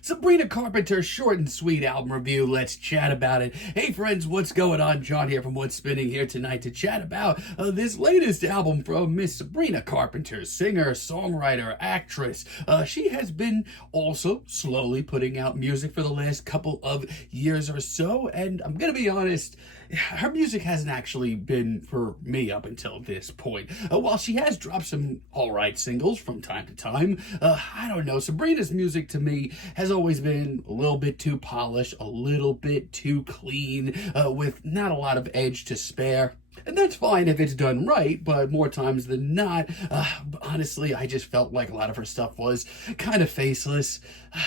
Sabrina Carpenter short and sweet album review. Let's chat about it. Hey friends, what's going on? John here from What's Spinning here tonight to chat about this latest album from Miss Sabrina Carpenter, singer, songwriter, actress. She has been also slowly putting out music for the last couple of years or so, and I'm gonna be honest, her music hasn't actually been for me up until this point. While she has dropped some alright singles from time to time, I don't know, Sabrina's music to me has always been a little bit too polished, a little bit too clean, with not a lot of edge to spare. And that's fine if it's done right, but more times than not, honestly, I just felt like a lot of her stuff was kind of faceless.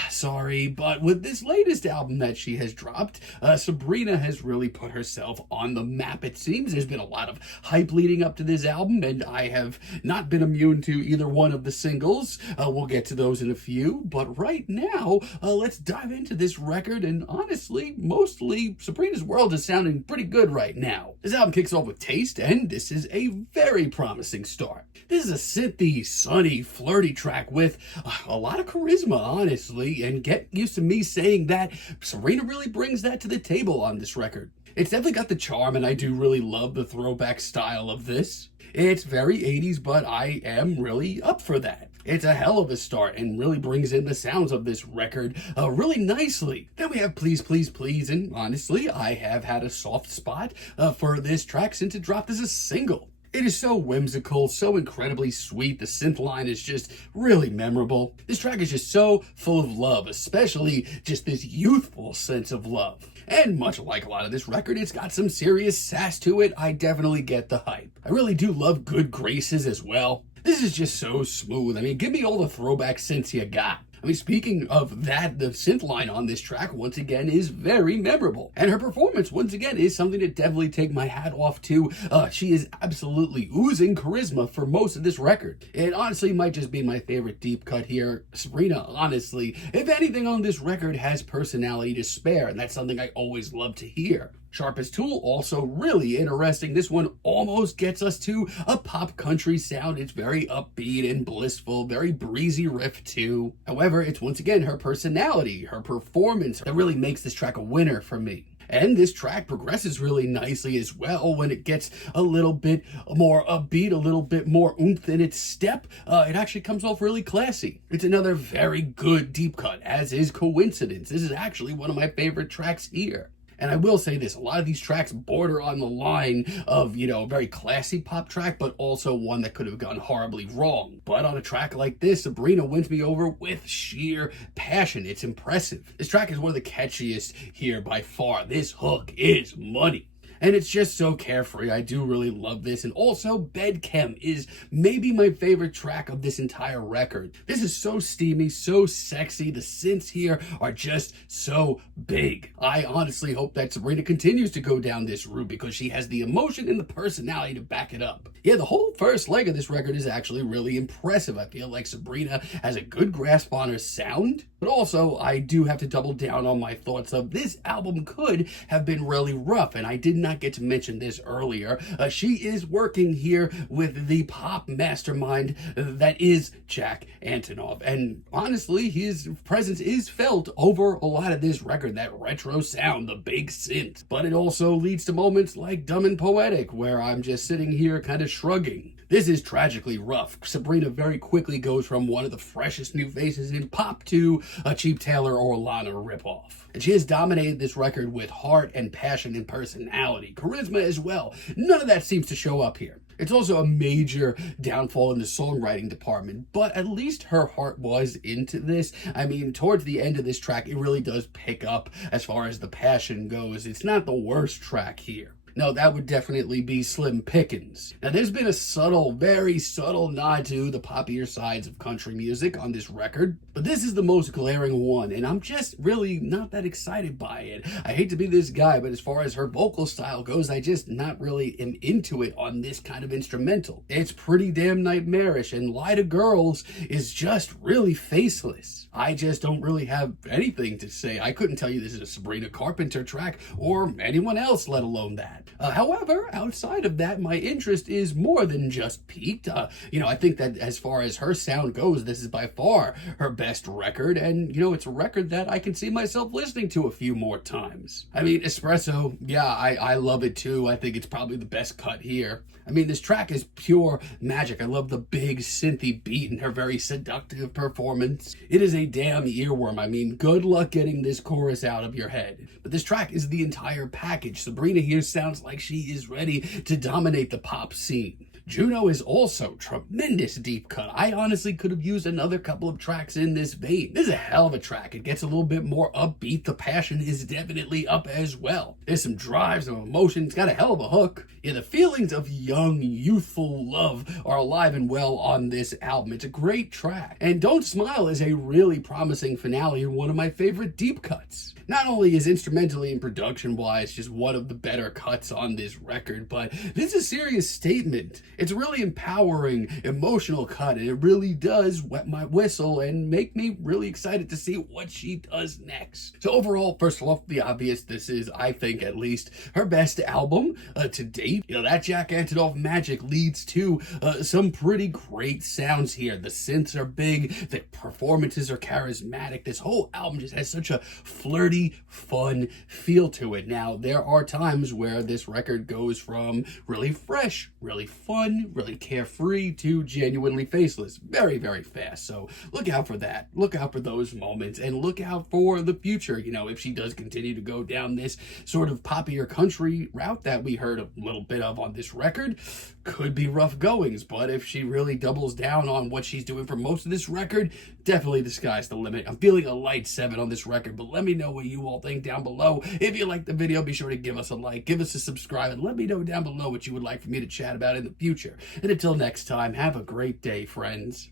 Sorry, but with this latest album that she has dropped, Sabrina has really put herself on the map, it seems. There's been a lot of hype leading up to this album, and I have not been immune to either one of the singles. We'll get to those in a few, but right now, let's dive into this record, and honestly, mostly, Sabrina's world is sounding pretty good right now. This album kicks off with Taste, and this is a very promising start. This is a synthy, sunny, flirty track with a lot of charisma, honestly, and get used to me saying that Sabrina really brings that to the table on this record. It's definitely got the charm, and I do really love the throwback style of this. It's very 80s, but I am really up for that. It's a hell of a start and really brings in the sounds of this record really nicely. Then we have Please, Please, Please, and honestly, I have had a soft spot for this track since it dropped as a single. It is so whimsical, so incredibly sweet. The synth line is just really memorable. This track is just so full of love, especially just this youthful sense of love. And much like a lot of this record, it's got some serious sass to it. I definitely get the hype. I really do love good graces as well. This is just so smooth. I mean, give me all the throwback synths you got. I mean, speaking of that, the synth line on this track, once again, is very memorable. And her performance, once again, is something to definitely take my hat off to. She is absolutely oozing charisma for most of this record. It honestly might just be my favorite deep cut here. Sabrina, honestly, if anything on this record has personality to spare, and that's something I always love to hear. Sharpest Tool, also really interesting. This one almost gets us to a pop country sound. It's very upbeat and blissful, very breezy riff too. However, it's once again her personality, her performance that really makes this track a winner for me. And this track progresses really nicely as well when it gets a little bit more upbeat, a little bit more oomph in its step. It actually comes off really classy. It's another very good deep cut, as is Coincidence. This is actually one of my favorite tracks here. And I will say this, a lot of these tracks border on the line of, a very classy pop track, but also one that could have gone horribly wrong. But on a track like this, Sabrina wins me over with sheer passion. It's impressive. This track is one of the catchiest here by far. This hook is money. And it's just so carefree. I do really love this. And also, Chem is maybe my favorite track of this entire record. This is so steamy, so sexy. The synths here are just so big. I honestly hope that Sabrina continues to go down this route because she has the emotion and the personality to back it up. Yeah, the whole first leg of this record is actually really impressive. I feel like Sabrina has a good grasp on her sound. But also, I do have to double down on my thoughts of this album could have been really rough, and I did not get to mention this earlier. She is working here with the pop mastermind that is Jack Antonoff, and honestly, his presence is felt over a lot of this record, that retro sound, the big synth. But it also leads to moments like Dumb and Poetic, where I'm just sitting here kind of shrugging. This is tragically rough. Sabrina very quickly goes from one of the freshest new faces in pop to a Cheap Taylor or Lana ripoff. And she has dominated this record with heart and passion and personality, charisma as well. None of that seems to show up here. It's also a major downfall in the songwriting department, but at least her heart was into this. I mean, towards the end of this track, it really does pick up as far as the passion goes. It's not the worst track here. No, that would definitely be Slim Pickens. Now, there's been a subtle, very subtle nod to the poppier sides of country music on this record, but this is the most glaring one, and I'm just really not that excited by it. I hate to be this guy, but as far as her vocal style goes, I just not really am into it on this kind of instrumental. It's pretty damn nightmarish, and Lie to Girls is just really faceless. I just don't really have anything to say. I couldn't tell you this is a Sabrina Carpenter track, or anyone else, let alone that. However, outside of that, my interest is more than just peaked. I think that as far as her sound goes, this is by far her best record, and it's a record that I can see myself listening to a few more times. I mean, Espresso, yeah, I love it too. I think it's probably the best cut here. I mean, this track is pure magic. I love the big synthy beat and her very seductive performance. It is a damn earworm. I mean, good luck getting this chorus out of your head. But this track is the entire package. Sabrina here sounds like she is ready to dominate the pop scene. Juno is also tremendous deep cut. I honestly could have used another couple of tracks in this vein. This is a hell of a track. It gets a little bit more upbeat. The passion is definitely up as well. There's some drive, some emotion. It's got a hell of a hook. Yeah, the feelings of young, youthful love are alive and well on this album. It's a great track. And Don't Smile is a really promising finale and one of my favorite deep cuts. Not only is instrumentally and production-wise just one of the better cuts on this record, but this is a serious statement. It's a really empowering, emotional cut, and it really does wet my whistle and make me really excited to see what she does next. So overall, first off, the obvious, this is, I think at least, her best album to date. That Jack Antonoff magic leads to some pretty great sounds here. The synths are big, the performances are charismatic. This whole album just has such a flirty, fun feel to it. Now, there are times where this record goes from really fresh, really fun, really carefree to genuinely faceless very, very fast. So look out for that. Look out for those moments and look out for the future. If she does continue to go down this sort of poppier country route that we heard a little bit of on this record, could be rough goings. But if she really doubles down on what she's doing for most of this record, definitely the sky's the limit. I'm feeling a light 7 on this record, but let me know what you all think down below. If you liked the video, be sure to give us a like, give us a subscribe, and let me know down below what you would like for me to chat about in the future. And until next time, have a great day, friends.